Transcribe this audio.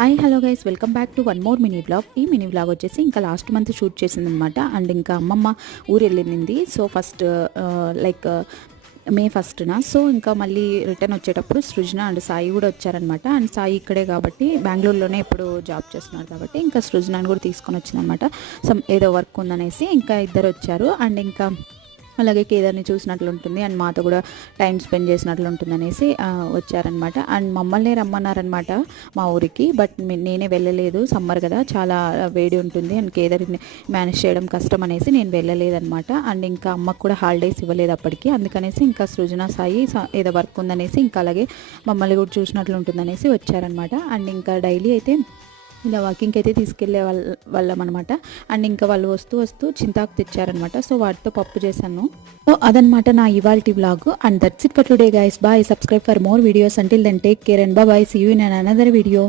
Hi hello guys, welcome back to one more mini blog. ఈ mini blog వచ్చేసి ఇంకా last month shoot చేసిందనమాట. And ఇంకా అమ్మమ్మ ఊరు వెళ్ళింది. సో ఫస్ట్ లైక్ మే ఫస్ట్న. సో ఇంకా మళ్ళీ రిటర్న్ వచ్చేటప్పుడు సృజన అండ్ సాయి కూడా వచ్చారనమాట. అండ్ సాయి ఇక్కడే కాబట్టి బెంగళూరులోనే ఎప్పుడు జాబ్ చేస్తున్నారు కాబట్టి ఇంకా సృజనని కూడా తీసుకొని వచ్చిందనమాట. సమ్ ఏదో వర్క్ ఉందనేసి ఇంకా ఇద్దరు వచ్చారు. అండ్ ఇంకా అలాగే కేదార్ని చూసినట్లు ఉంటుంది అండ్ మాతో కూడా టైం స్పెండ్ చేసినట్లు ఉంటుంది అనేసి వచ్చారనమాట. అండ్ మమ్మల్ని రమ్మన్నారనమాట మా ఊరికి. బట్ నేనే వెళ్ళలేదు, సమ్మర్ కదా చాలా వేడి ఉంటుంది అండ్ కేదార్ని మేనేజ్ చేయడం కష్టం అనేసి నేను వెళ్ళలేదనమాట. అండ్ ఇంకా అమ్మకు కూడా హాలిడేస్ ఇవ్వలేదు అప్పటికి, అందుకనేసి ఇంకా సృజన సాయి ఏదో వర్క్ ఉందనేసి ఇంకా అలాగే మమ్మల్ని కూడా చూసినట్లు ఉంటుందనేసి వచ్చారనమాట. అండ్ ఇంకా డైలీ అయితే ఇలా వాకింగ్కి అయితే తీసుకెళ్లే వాళ్ళం అనమాట. అండ్ ఇంకా వాళ్ళు వస్తూ వస్తూ చింతాకు తెచ్చారనమాట. సో వాటితో పప్పు చేశాను. సో అదనమాట నా ఇవాల్టి vlog. And that's it for today guys. Bye, subscribe for more videos. Until then take care and bye. See you in another video.